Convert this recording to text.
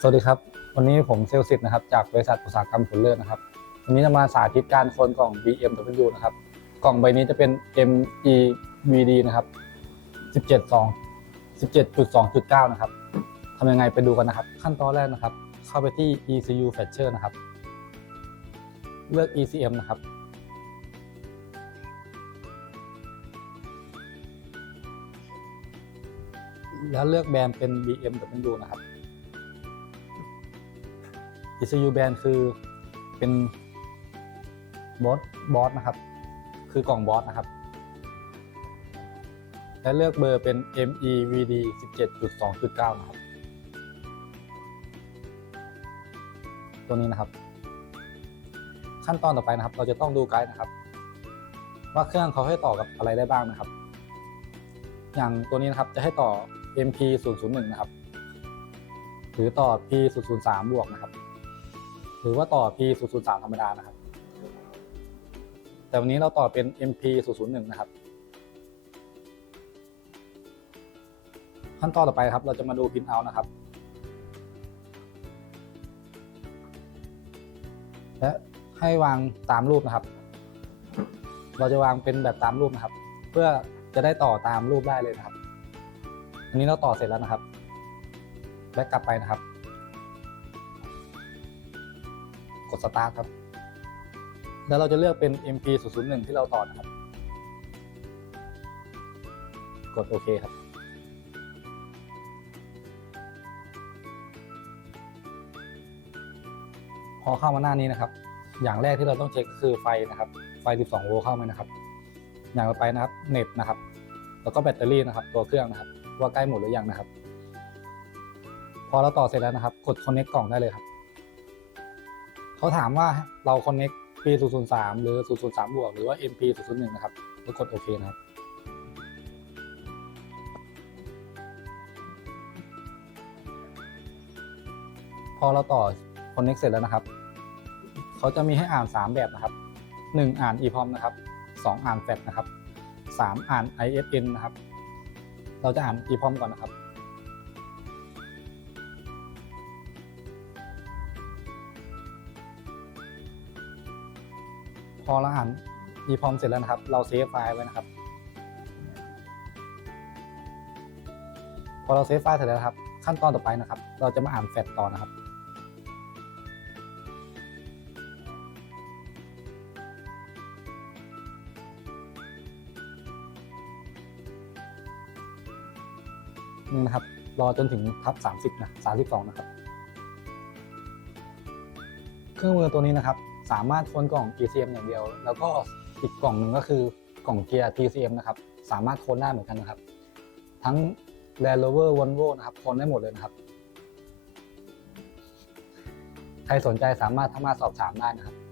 สวัสดีครับ วันนี้ผมเซลสิทธ์นะครับจากบริษัทอุตสาหกรรมผลเลิศนะครับ วันนี้จะมาสาธิตการโคนกล่อง BMW นะครับ กล่องใบนี้จะเป็น MEVD นะครับ17 2 17.2.9 นะครับทำยังไงไปดูกันนะครับ ขั้นตอนแรกนะครับ เข้าไปที่ ECU Fetcher นะครับ เลือก ECM นะครับแล้วเลือกแบรนด์เป็น BMW นะครับ ECU แบรนคือเป็นบอสบอสนะครับ คือกล่องบอสนะครับ และเลือกเบอร์เป็น MEVD 17.2.9 นะครับ ตัวนี้นะครับ ขั้นตอนต่อไปนะครับ เราจะต้องดูไกด์นะครับ ว่าเครื่องเขาให้ต่อกับอะไรได้บ้างนะครับ อย่างตัวนี้นะครับจะให้ต่อ MP 001 นะครับ หรือต่อ P 003 บวกนะครับ หรือว่าต่อ P 003ธรรมดานะครับ แต่วันนี้เราต่อเป็น MP 001นะครับ ขั้นตอนต่อไปครับ เราจะมาดูพินเอานะครับ และให้วางตามรูปนะครับ เราจะวางเป็นแบบตามรูปนะครับ เพื่อจะได้ต่อตามรูปได้เลยนะครับ อันนี้เราต่อเสร็จแล้วนะครับ และกลับไปนะครับ ดสตาร์ทครับ แล้วเราจะเลือกเป็น MP 0 0 1ที่เราต่อนะครับ กดโอเคครับ พอเข้ามาหน้านี้นะครับ อย่างแรกที่เราต้องเช็คคือไฟนะครับ ไฟ 12 โวลต์เข้าไหมนะครับ อย่างต่อไปนะครับ เน็ตนะครับ แล้วก็แบตเตอรี่นะครับ ตัวเครื่องนะครับ ว่าใกล้หมดหรือยังนะครับ พอเราต่อเสร็จแล้วนะครับ กด connect กล่องได้เลยครับ เขาถามว่าเรา connect P 0 0 3หรือ 003 บวก หรือว่า MP 0 0 1นะครับแล้วกดโอเคนะครับ พอเราต่อ connect เสร็จแล้วนะครับ เขาจะมีให้อ่าน 3 แบบนะครับ 1 อ่าน EPROM นะครับ 2 อ่าน FAT นะครับ 3 อ่าน ISN นะครับ เราจะอ่าน EPROM ก่อนนะครับ พอเราอ่าน EPROM เสร็จแล้วนะครับ เราเซฟไฟล์ไว้นะครับ พอเราเซฟไฟล์เสร็จแล้วครับ ขั้นตอนต่อไปนะครับ เราจะมาอ่าน FAT ต่อนะครับนี่นะครับ รอจนถึงทับ 30 นะ 32 นะครับ เครื่องมือตัวนี้นะครับ สามารถค้นกล่อง ECM อย่างเดียว แล้วก็อีกกล่องหนึ่งก็คือกล่องเกียร์ TCM นะครับ สามารถค้นได้เหมือนกันนะครับ ทั้ง Land Rover Volvo นะครับค้นได้หมดเลยนะครับ ใครสนใจสามารถทักมาสอบถามได้นะครับ